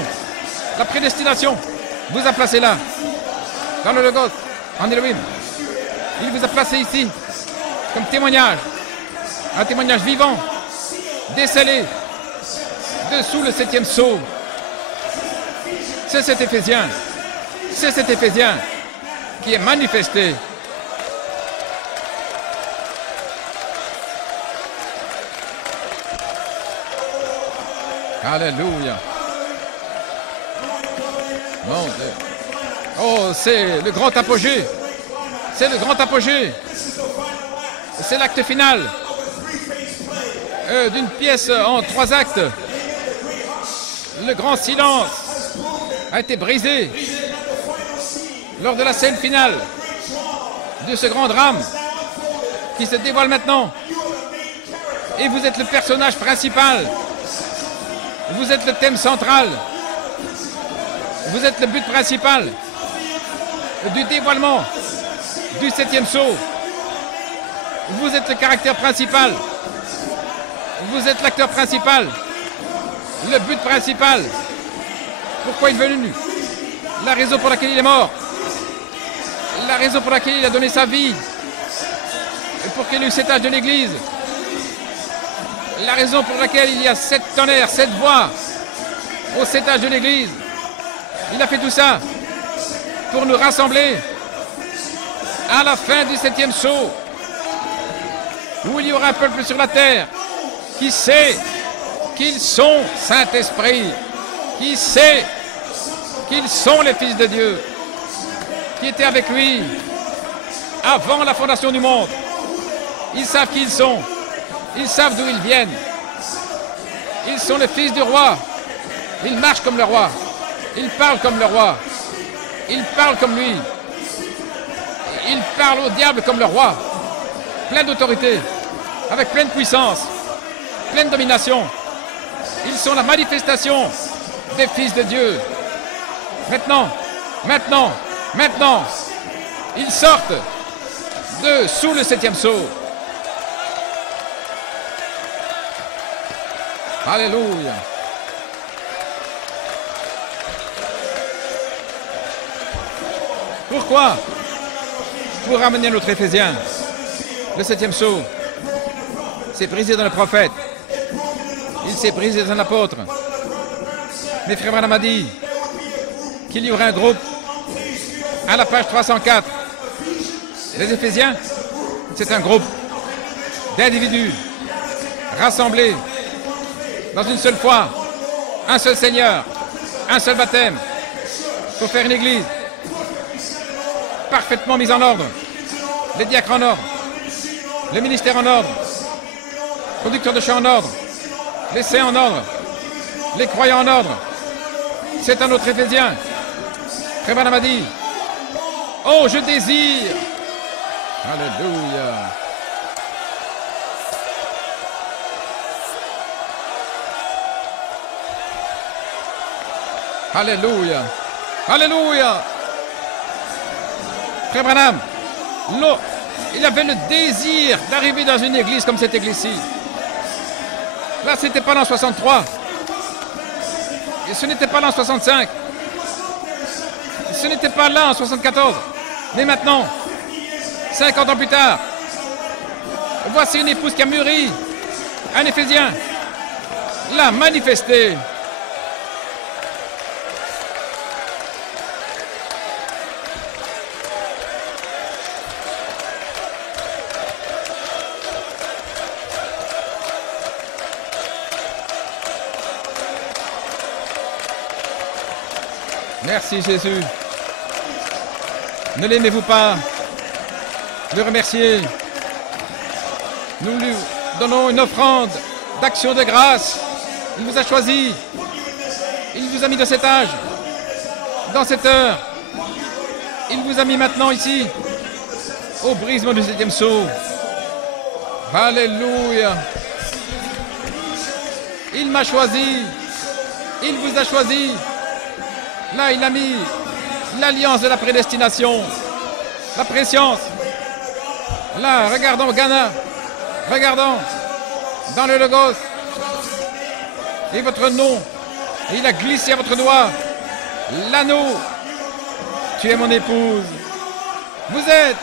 La prédestination vous a placé là, dans le Logos, en Elohim. Il vous a placé ici comme témoignage, un témoignage vivant, décellé dessous le 7e sceau. C'est cet Éphésien qui est manifesté. Alléluia. Mon Dieu. Oh, c'est le grand apogée. C'est le grand apogée. C'est l'acte final d'une pièce en 3 actes. Le grand silence a été brisé lors de la scène finale de ce grand drame qui se dévoile maintenant. Et vous êtes le personnage principal. Vous êtes le thème central. Vous êtes le but principal du dévoilement du 7e sceau. Vous êtes le caractère principal. Vous êtes l'acteur principal. Le but principal. Pourquoi il est venu? La raison pour laquelle il est mort. La raison pour laquelle il a donné sa vie. Et pour qu'il y ait eu 7 âges de l'Église. La raison pour laquelle il y a 7 tonnerres, 7 voix au 7 âges de l'Église. Il a fait tout ça pour nous rassembler à la fin du 7e sceau, où il y aura un peuple sur la terre qui sait qu'ils sont Saint-Esprit, qui sait qu'ils sont les fils de Dieu, qui étaient avec lui avant la fondation du monde. Ils savent qui ils sont, ils savent d'où ils viennent. Ils sont les fils du roi, ils marchent comme le roi, ils parlent comme le roi, ils parlent comme lui, ils parlent au diable comme le roi, plein d'autorité, avec pleine puissance, pleine domination. Ils sont la manifestation des fils de Dieu. Maintenant, ils sortent de sous le 7e sceau. Alléluia. Pourquoi? Pour ramener notre Éphésien. Le 7e sceau s'est brisé dans le prophète. Il s'est brisé dans l'apôtre. Mais frère Branham a dit qu'il y aurait un groupe à la page 304. Les Éphésiens, c'est un groupe d'individus rassemblés dans une seule foi, un seul Seigneur, un seul baptême, pour faire une église parfaitement mise en ordre, les diacres en ordre, le ministère en ordre, conducteurs de chant en ordre, les saints en ordre, les croyants en ordre. C'est un autre Éphésien. Frère Branham a dit, oh, je désire. Alléluia. Alléluia. Alléluia. Frère Branham, il avait le désir d'arriver dans une église comme cette église-ci. Là, ce n'était pas l'an 63. Et ce n'était pas l'an 65. Et ce n'était pas là en 74. Mais maintenant, 50 ans plus tard, voici une épouse qui a mûri. Un Éphésien l'a manifesté. Merci Jésus. Ne l'aimez-vous pas? Le remercier. Nous lui donnons une offrande d'action de grâce. Il vous a choisi. Il vous a mis dans cet âge, dans cette heure. Il vous a mis maintenant ici, au brisement du 7e sceau. Alléluia. Il m'a choisi. Il vous a choisi. Là, il a mis l'alliance de la prédestination, la préscience. Là, regardons Ghana. Regardons dans le Logos. Et votre nom, il a glissé à votre doigt. L'anneau. Tu es mon épouse. Vous êtes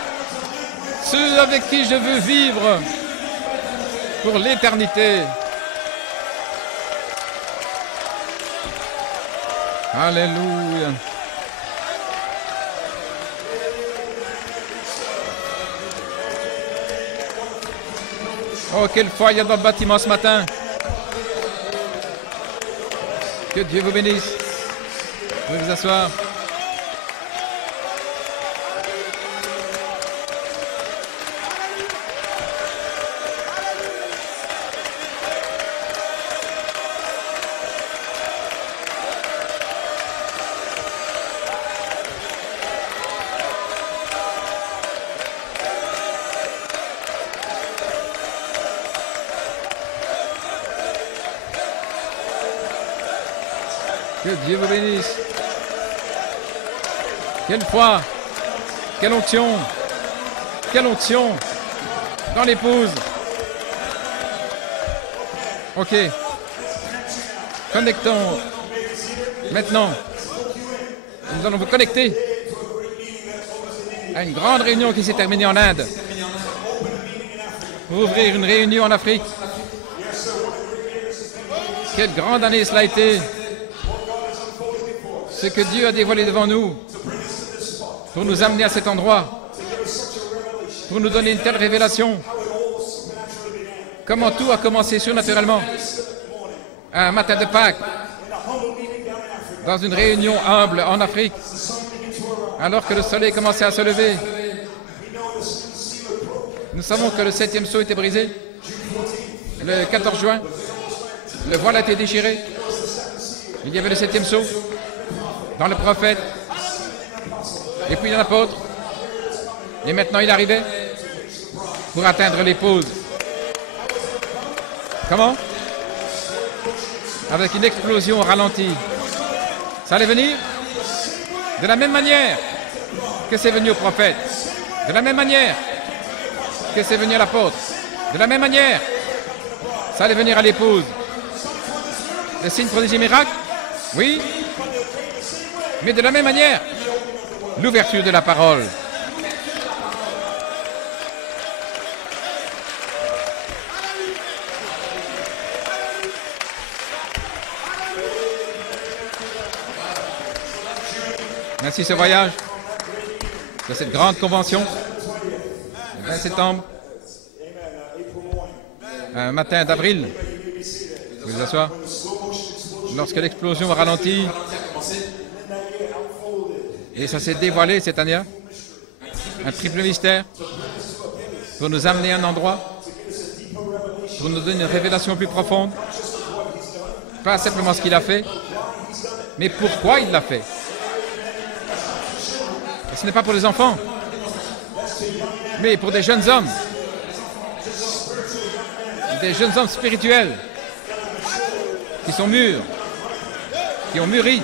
ceux avec qui je veux vivre pour l'éternité. Alléluia. Oh, quelle foi il y a dans le bâtiment ce matin. Que Dieu vous bénisse. Vous pouvez vous asseoir. Que Dieu vous bénisse. Quelle foi, quelle onction dans l'épouse. Ok. Connectons. Maintenant, nous allons vous connecter à une grande réunion qui s'est terminée en Inde. Pour ouvrir une réunion en Afrique. Quelle grande année cela a été. Ce que Dieu a dévoilé devant nous pour nous amener à cet endroit, pour nous donner une telle révélation. Comment tout a commencé surnaturellement. Un matin de Pâques, dans une réunion humble en Afrique, alors que le soleil commençait à se lever. Nous savons que le 7e sceau était brisé. Le 14 juin, le voile a été déchiré. Il y avait le 7e sceau dans le prophète, et puis dans l'apôtre, et maintenant il arrivait pour atteindre l'épouse. Comment? Avec une explosion ralentie. Ça allait venir de la même manière que c'est venu au prophète, de la même manière que c'est venu à l'apôtre, de la même manière, ça allait venir à l'épouse. Le signe, prodigie, miracle, oui. Mais de la même manière, l'ouverture de la parole. Ainsi ce voyage de cette grande convention, le 20 septembre, un matin d'avril. Vous vous asseoir. Lorsque l'explosion a ralenti, et ça s'est dévoilé cette année-là, un triple mystère, pour nous amener à un endroit, pour nous donner une révélation plus profonde, pas simplement ce qu'il a fait, mais pourquoi il l'a fait. Et ce n'est pas pour les enfants, mais pour des jeunes hommes spirituels, qui sont mûrs, qui ont mûri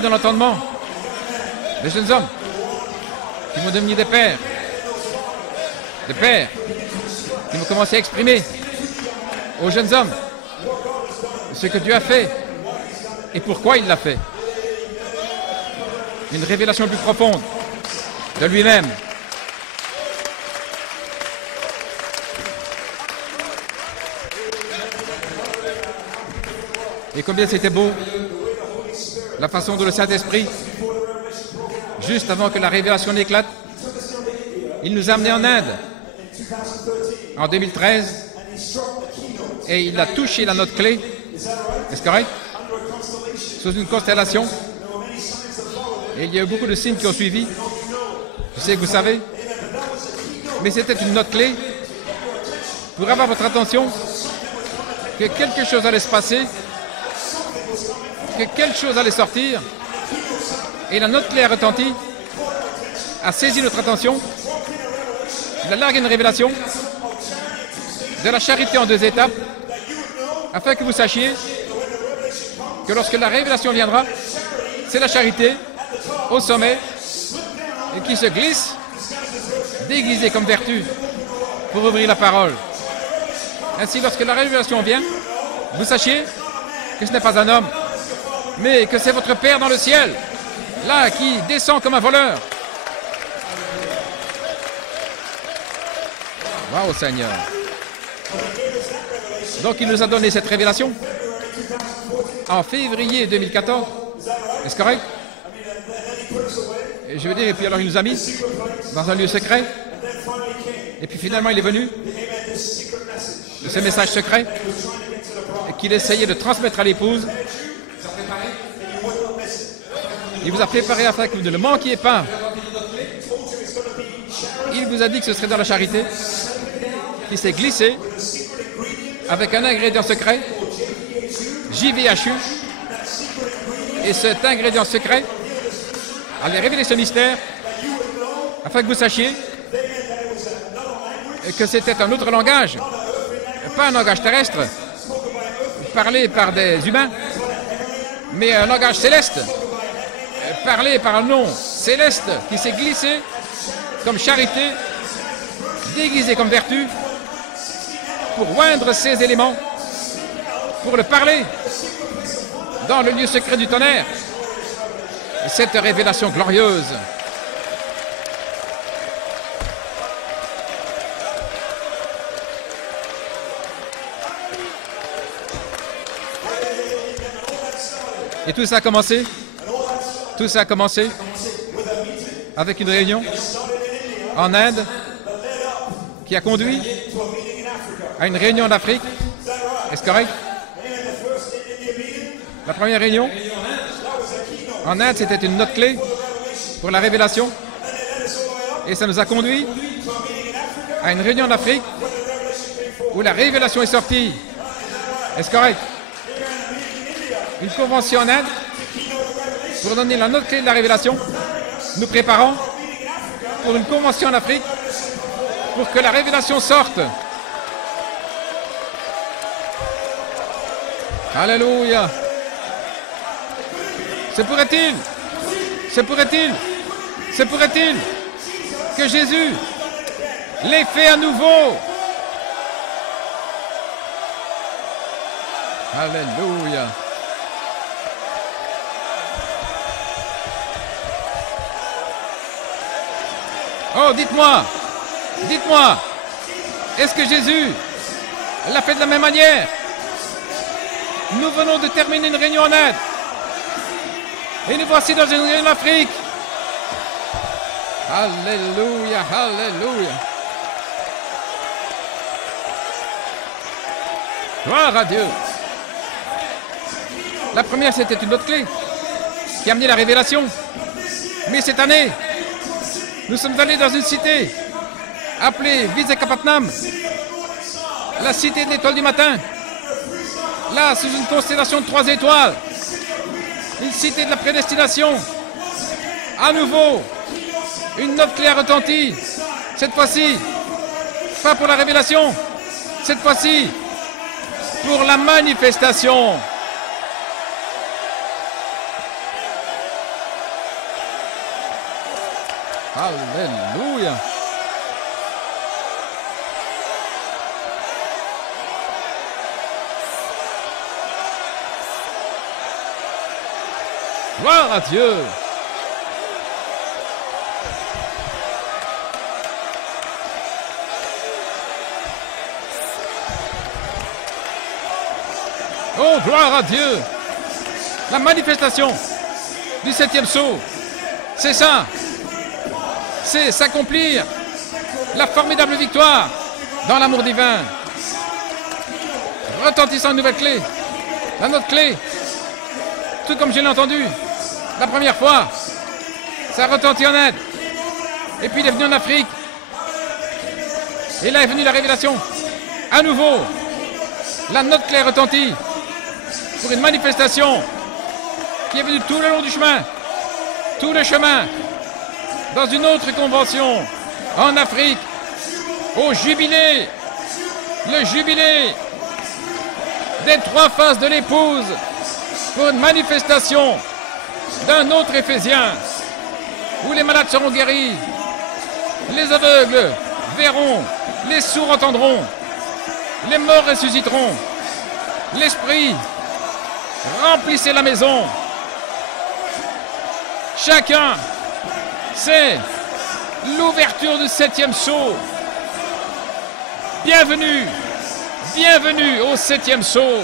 dans l'entendement, des jeunes hommes qui vont devenir des pères, qui vont commencer à exprimer aux jeunes hommes ce que Dieu a fait et pourquoi il l'a fait. Une révélation plus profonde de lui-même. Et combien c'était beau, la façon dont le Saint-Esprit, juste avant que la révélation n'éclate, il nous a amenés en Inde en 2013 et il a touché la note clé, est-ce correct? Sous une constellation. Et il y a eu beaucoup de signes qui ont suivi. Je sais que vous savez. Mais c'était une note clé pour avoir votre attention que quelque chose allait se passer, que quelque chose allait sortir. Et la note clé a retenti, a saisi notre attention. Il a largué une révélation de la charité en 2 étapes, afin que vous sachiez que lorsque la révélation viendra, c'est la charité au sommet et qui se glisse, déguisée comme vertu, pour ouvrir la parole. Ainsi, lorsque la révélation vient, vous sachiez que ce n'est pas un homme, mais que c'est votre Père dans le ciel, là, qui descend comme un voleur. Waouh, Seigneur. Donc, il nous a donné cette révélation en février 2014. Est-ce correct? Et je veux dire, et puis alors il nous a mis dans un lieu secret. Et puis finalement, il est venu de ce message secret et qu'il essayait de transmettre à l'épouse. Il vous a préparé afin que vous ne le manquiez pas. Il vous a dit que ce serait dans la charité, qui s'est glissé avec un ingrédient secret, JVHU, et cet ingrédient secret allait révéler ce mystère afin que vous sachiez que c'était un autre langage, pas un langage terrestre, parlé par des humains, mais un langage céleste, parlé par un nom céleste qui s'est glissé comme charité, déguisé comme vertu, pour oindre ces éléments, pour le parler dans le lieu secret du tonnerre. Cette révélation glorieuse. Et tout ça a commencé? Tout ça a commencé avec une réunion en Inde qui a conduit à une réunion en Afrique. Est-ce correct? La première réunion en Inde, c'était une note clé pour la révélation. Et ça nous a conduit à une réunion en Afrique où la révélation est sortie. Est-ce correct? Une convention en Inde pour donner la note clé de la révélation. Nous préparons pour une convention en Afrique pour que la révélation sorte. Alléluia. Se pourrait-il que Jésus l'ait fait à nouveau? Alléluia. Oh, dites-moi, est-ce que Jésus l'a fait de la même manière? Nous venons de terminer une réunion en Inde. Et nous voici dans une réunion en Afrique. Alléluia, alléluia. Gloire à Dieu. La première, c'était une autre clé qui a amené la révélation. Mais cette année, nous sommes allés dans une cité appelée Visakhapatnam, la cité de l'étoile du matin. Là, sous une constellation de 3 étoiles, une cité de la prédestination. À nouveau, une note claire retentit. Cette fois-ci, pas pour la révélation, cette fois-ci, pour la manifestation. Alléluia. Gloire à Dieu. Oh, gloire à Dieu. La manifestation du 7e sceau, c'est ça. C'est s'accomplir la formidable victoire dans l'amour divin. Retentissant une nouvelle clé, la note clé, tout comme je l'ai entendu la première fois, ça retentit en Inde, et puis il est venu en Afrique, et là est venue la révélation. À nouveau, la note clé retentit pour une manifestation qui est venue tout le long du chemin, tout le chemin, dans une autre convention, en Afrique, au jubilé, le jubilé des 3 faces de l'épouse, pour une manifestation d'un autre Éphésien, où les malades seront guéris, les aveugles verront, les sourds entendront, les morts ressusciteront, l'Esprit remplissait la maison. Chacun, c'est l'ouverture du 7e sceau. Bienvenue, bienvenue au 7e sceau.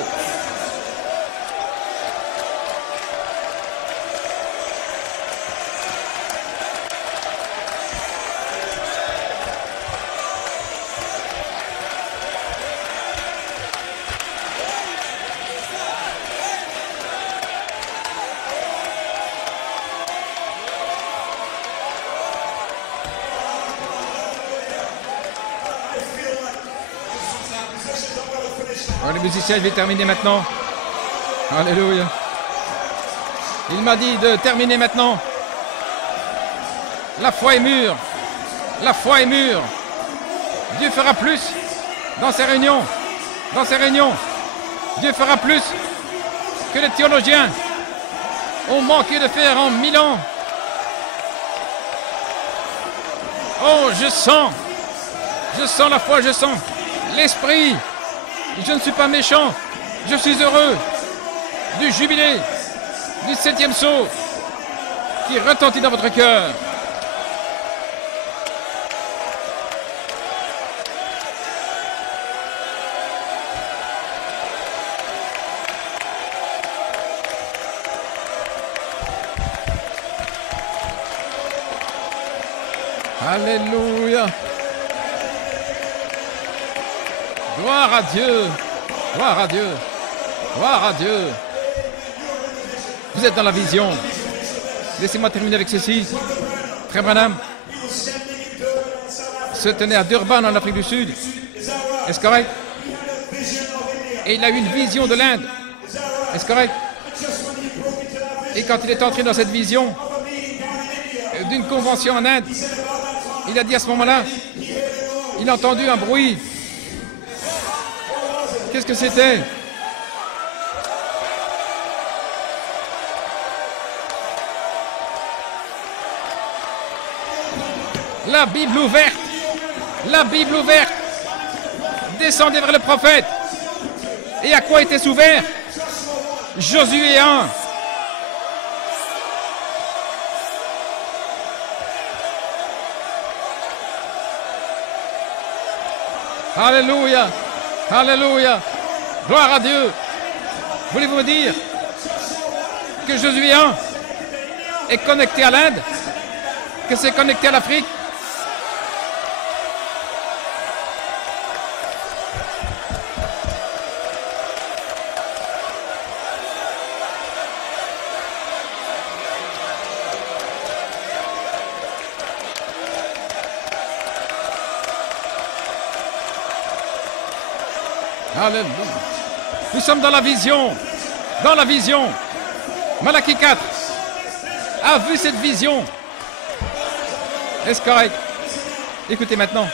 Les musiciens, je vais terminer maintenant. Alléluia. Il m'a dit de terminer maintenant. La foi est mûre. La foi est mûre. Dieu fera plus dans ces réunions. Dans ces réunions. Dieu fera plus que les théologiens ont manqué de faire en 1000 ans. Oh, je sens la foi, je sens l'esprit. Je ne suis pas méchant, je suis heureux du jubilé, du 7e sceau qui retentit dans votre cœur. Alléluia. Gloire à Dieu, gloire à Dieu, gloire à Dieu. Vous êtes dans la vision. Laissez-moi terminer avec ceci. Frère Branham se tenait à Durban en Afrique du Sud. Est-ce correct? Et il a eu une vision de l'Inde. Est-ce correct? Et quand il est entré dans cette vision d'une convention en Inde, il a dit à ce moment-là, il a entendu un bruit. Qu'est-ce que c'était? La Bible ouverte. La Bible ouverte. Descendez vers le prophète. Et à quoi était ouvert? Josué 1. Alléluia. Alléluia. Gloire à Dieu. Voulez-vous me dire que Josué 1 est connecté à l'Inde? Que c'est connecté à l'Afrique? Alléluia. Nous sommes dans la vision. Dans la vision. Malachie 4 a vu cette vision. Est-ce correct? Écoutez maintenant.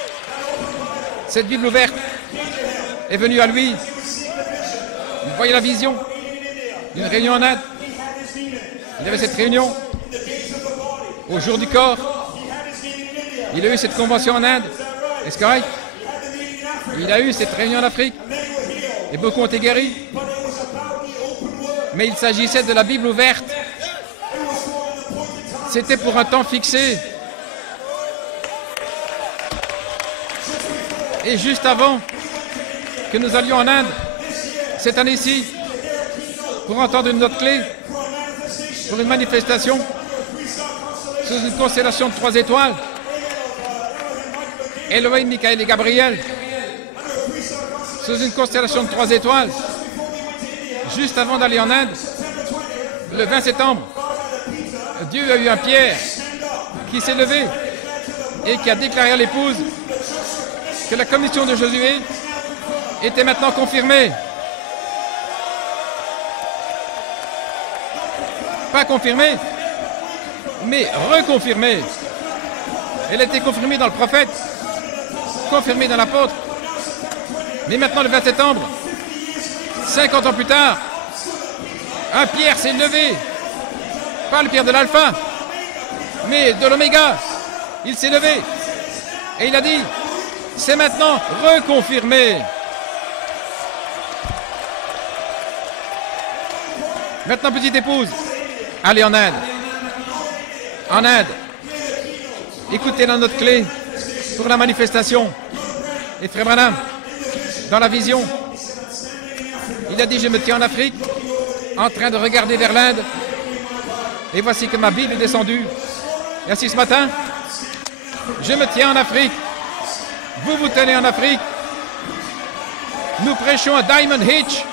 Cette Bible ouverte est venue à lui. Vous voyez la vision d'une réunion en Inde. Il y avait cette réunion au jour du corps. Il a eu cette convention en Inde. Est-ce correct? Il a eu cette réunion en Afrique. Et beaucoup ont été guéris. Mais il s'agissait de la Bible ouverte. C'était pour un temps fixé. Et juste avant que nous allions en Inde, cette année-ci, pour entendre une note clé, pour une manifestation, sous une constellation de 3 étoiles, Elohim, Michael et Gabriel, sous une constellation de 3 étoiles, juste avant d'aller en Inde, le 20 septembre, Dieu a eu un Pierre qui s'est levé et qui a déclaré à l'épouse que la commission de Josué était maintenant confirmée. Pas confirmée, mais reconfirmée. Elle a été confirmée dans le prophète, confirmée dans l'apôtre. Mais maintenant, le 20 septembre, 50 ans plus tard, un Pierre s'est levé. Pas le Pierre de l'Alpha, mais de l'Oméga. Il s'est levé et il a dit, c'est maintenant reconfirmé. Maintenant, petite épouse, allez en Inde. En Inde. Écoutez la note clé pour la manifestation. Et frère Branham, dans la vision, il a dit, je me tiens en Afrique, en train de regarder vers l'Inde. Et voici que ma Bible est descendue. Et ainsi ce matin, je me tiens en Afrique. Vous vous tenez en Afrique. Nous prêchons un Diamond Hitch.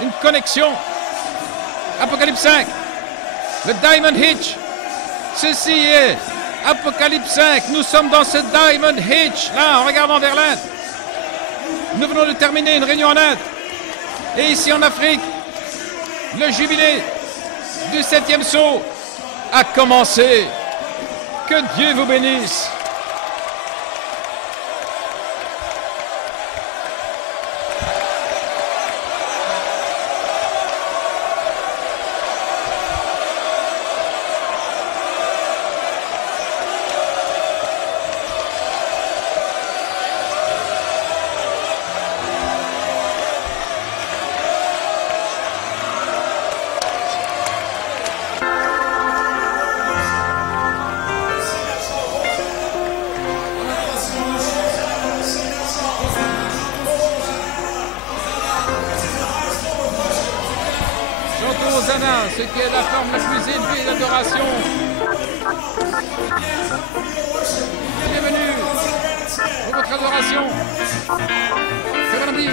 Une connexion. Apocalypse 5. Le Diamond Hitch. Ceci est Apocalypse 5. Nous sommes dans ce Diamond Hitch. Là, en regardant vers l'Inde. Nous venons de terminer une réunion en Inde. Et ici en Afrique, le jubilé du 7e sceau a commencé. Que Dieu vous bénisse. Ce qui est la forme la plus élevée d'adoration. Bienvenue pour votre adoration. C'est lundi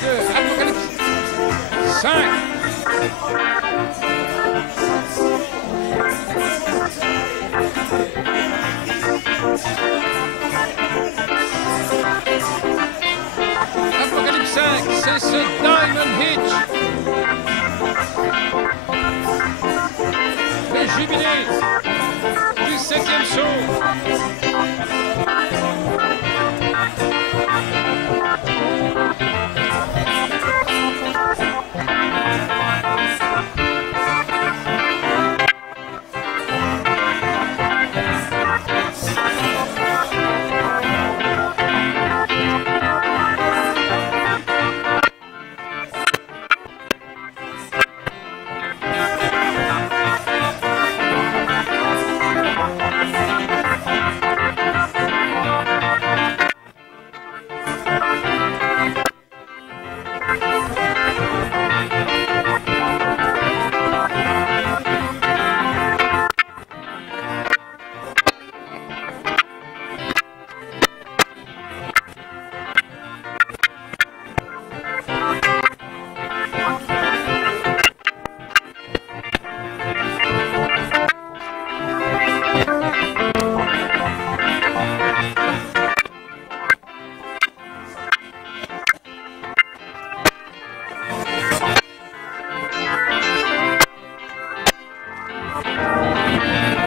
de Apocalypse 5. Apocalypse 5, c'est ce Diamond Hitch. Le jubilé du 7e sceau. Amen.